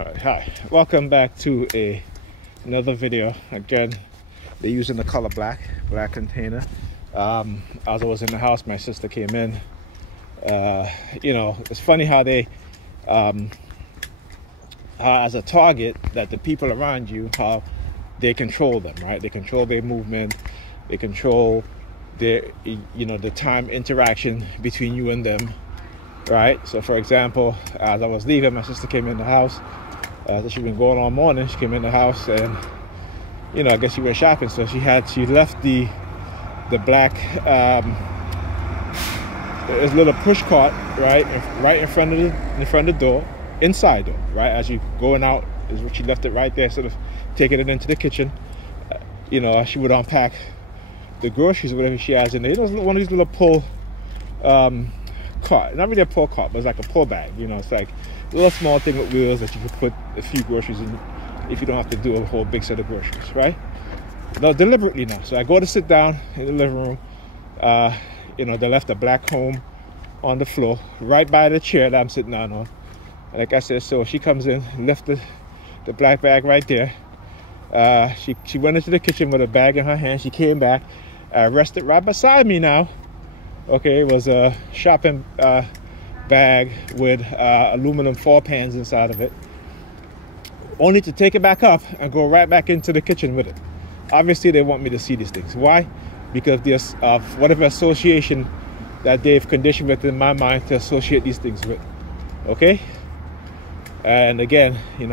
Alright, hi, welcome back to another video. Again, they're using the color black container. As I was in the house, my sister came in. It's funny how they as a target, that the people around you, how they control them, right? They control their movement, they control their, the time interaction between you and them, right? So for example, as I was leaving, my sister came in the house. She'd been going all morning. She came in the house and, I guess she went shopping. So she left the black, there's a little push cart, right in front of the door, inside door, right? As you going out, is what she left it right there, sort of taking it into the kitchen. She would unpack the groceries, whatever she has in there. It was one of these little pull cart, not really a pull cart, but it's like a pull bag. It's like a little small thing with wheels that you could put a few groceries in if you don't have to do a whole big set of groceries, right? No, deliberately not. So I go to sit down in the living room. They left a black home on the floor right by the chair that I'm sitting down on. And like I said, so she comes in, left the black bag right there. She went into the kitchen with a bag in her hand. She came back, rested right beside me now. Okay, it was a shopping bag with aluminum foil pans inside of it, only to take it back up and go right back into the kitchen with it. Obviously they want me to see these things. Why? Because of whatever association that they've conditioned within my mind to associate these things with. Okay, and again, you're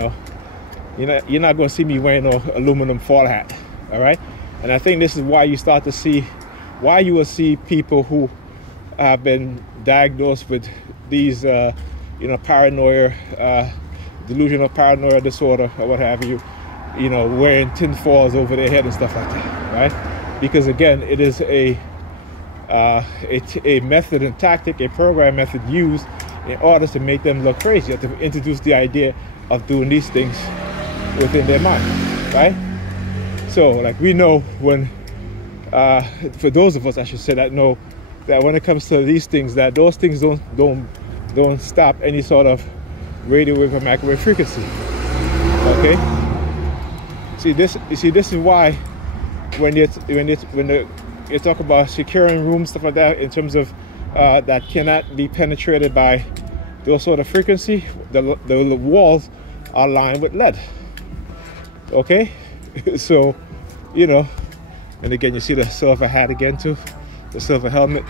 not going to see me wearing no aluminum foil hat. All right, and I think this is why you will see people who have been diagnosed with these, paranoia, delusional paranoia disorder or what have you, wearing tin foils over their head and stuff like that, right? Because again, it is a method and tactic, a program method used in order to make them look crazy, or to introduce the idea of doing these things within their mind, right? So, like, we know when, for those of us, I should say, that know that when it comes to these things, that those things don't stop any sort of radio wave or microwave frequency. Okay. This is why when you talk about securing rooms, stuff like that, in terms of that cannot be penetrated by those sort of frequency, the walls are lined with lead. Okay. So, and again, you see the silver hat again too. The silver helmet.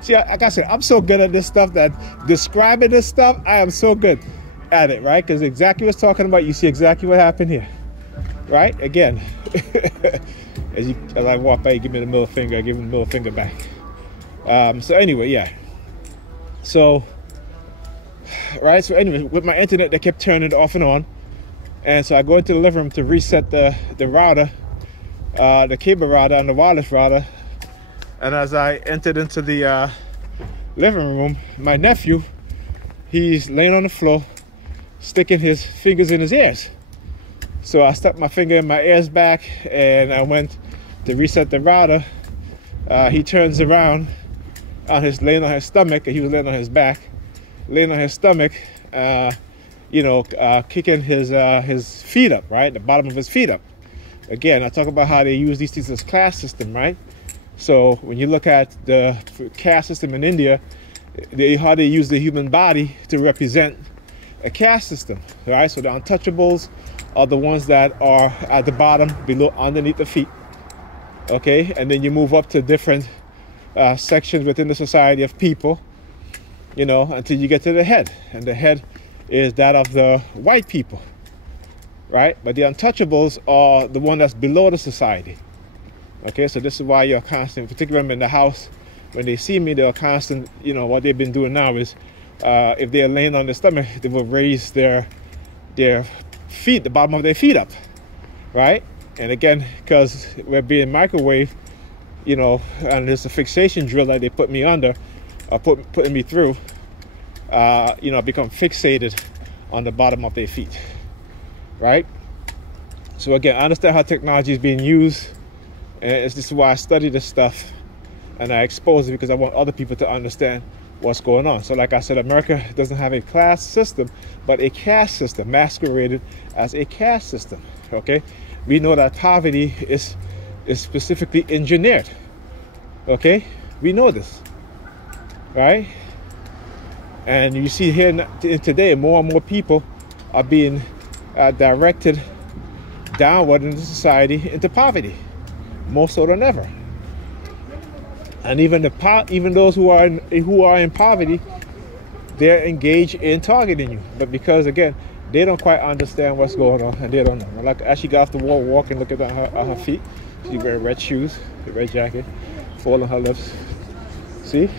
See, like I said, I'm so good at this stuff, that describing this stuff, I am so good at it, right? Because exactly what I'm talking about, you see exactly what happened here, right? Again, as I walk by, you give me the middle finger, I give him the middle finger back. So anyway, yeah. So, right, so anyway, with my internet, they kept turning it off and on. And so I go into the living room to reset the router, the cable router and the wireless router. And as I entered into the living room, my nephew, he's laying on the floor, sticking his fingers in his ears. So I stuck my finger in my ears back, and I went to reset the router. He turns around, laying on his stomach, and he was laying on his back, laying on his stomach, kicking his feet up, right? The bottom of his feet up. Again, I talk about how they use these things as caste system, right? So when you look at the caste system in India, how they use the human body to represent a caste system, right? So the untouchables are the ones that are at the bottom, below, underneath the feet. Okay, and then you move up to different sections within the society of people, until you get to the head, and the head is that of the white people, right? But the untouchables are the one that's below the society. Okay, so this is why you're constant, particularly in the house, when they see me, they're constant, what they've been doing now is, if they're laying on their stomach, they will raise their feet, the bottom of their feet up, right? And again, because we're being microwave, and there's a fixation drill that they put me under, or putting me through, become fixated on the bottom of their feet, right? So again, I understand how technology is being used. And this is why I study this stuff and I expose it, because I want other people to understand what's going on. So like I said, America doesn't have a class system, but a caste system masqueraded as a caste system. Okay, we know that poverty is specifically engineered. Okay, we know this, right? And you see here today, more and more people are being directed downward in society into poverty, more so than ever. And even those who are in poverty, they're engaged in targeting you. But because again, they don't quite understand what's going on, and they don't know. Like as she got off the wall, walking, look at her feet. She wearing red shoes, a red jacket, fall on her lips. See,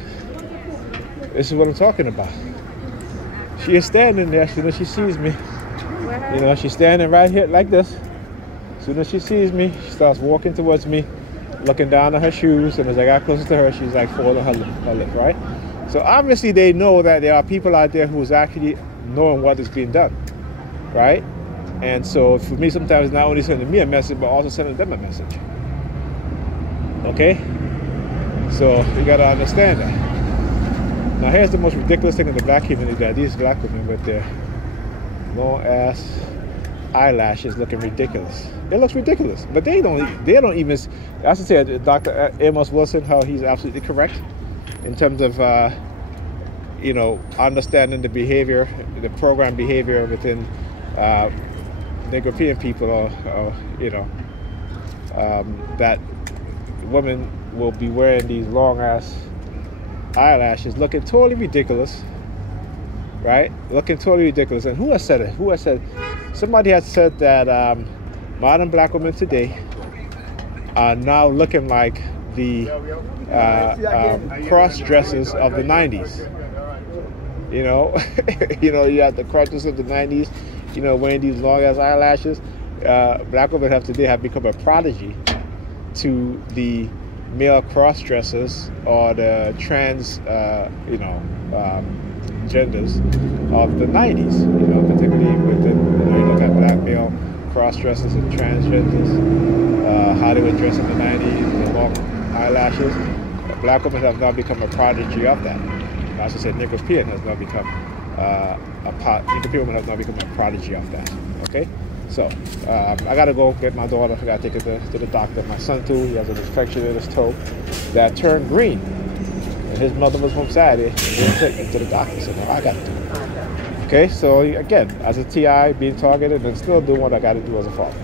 this is what I'm talking about. She is standing there. As soon as she sees me, you know, she's standing right here like this. As soon as she sees me, she starts walking towards me, looking down at her shoes, and as I got closer to her, she's like folding her lip, right? So obviously they know that there are people out there who's actually knowing what is being done, right? And so for me, sometimes it's not only sending me a message, but also sending them a message. Okay? So you gotta understand that. Now here's the most ridiculous thing in the black community, that these black women with their long ass eyelashes looking ridiculous. It looks ridiculous, but they don't even. I should say, Dr. Amos Wilson, how he's absolutely correct in terms of you know, understanding the behavior, the program behavior within Negro people, or you know, that women will be wearing these long ass eyelashes, looking totally ridiculous, right? Looking totally ridiculous. And who has said it? Who has said? Somebody has said that modern black women today are now looking like the cross-dressers of the 90s. You know, you know, you have the cross-dressers of the 90s, you know, wearing these long-ass eyelashes. Black women have become a prodigy to the male cross-dressers or the trans, you know, genders of the 90s, you know, particularly within, you know, you look at black male cross-dressers and transgenders, how they would dress in the 90s, the long eyelashes. Black women have now become a prodigy of that. As I said, Nicopedian has now become Nicopedian women have now become a prodigy of that. Okay, so I gotta go get my daughter. I gotta take her to the doctor. My son too. He has an infection in his toe that turned green. And his mother was home Saturday and didn't take him to the doctor, so now I got to do it. Okay, so again, as a TI, being targeted and still doing what I got to do as a father.